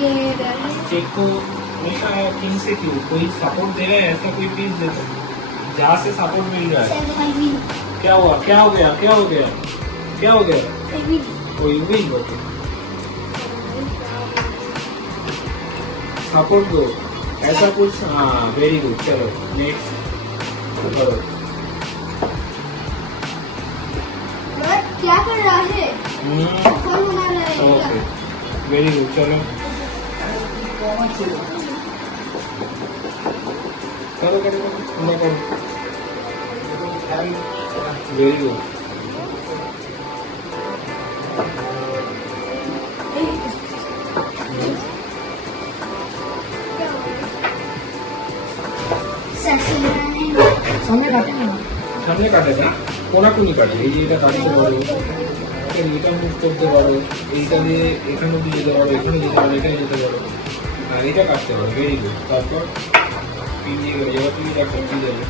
ये इधर है। चेक को हमेशा किंग से क्यों, कोई सपोर्ट दे रहा है ऐसा कोई पीस दे दो जहाँ से सपोर्ट मिल रहा है। 7 I win। क्या हुआ, क्या हो गया, क्या हो गया, क्या हो गया? I win। कोई विन बोलो, सपोर्ट दो ऐसा कुछ। हाँ वेरी गुड, चलो नेक्स्ट करो। क्या कर रहा है? फोन बना रहा है। ओके वेरी गुड, चलो करो करो करो करो, वेरी गुड। সামনে কাটে না, সামনে কাটে না, কোনাকুনি কাটে। এই যে এটা কাটতে পারো, এটা মুভ করতে পারো, এইটা দিয়ে এখানে দিয়ে যেতে পারো, এখানে যেতে পারো, এখানে যেতে পারো, আর এটা কাটতে পারো। Very good. তারপর পিন দিয়ে গেলে এবার তুমি কাটতে যাবে।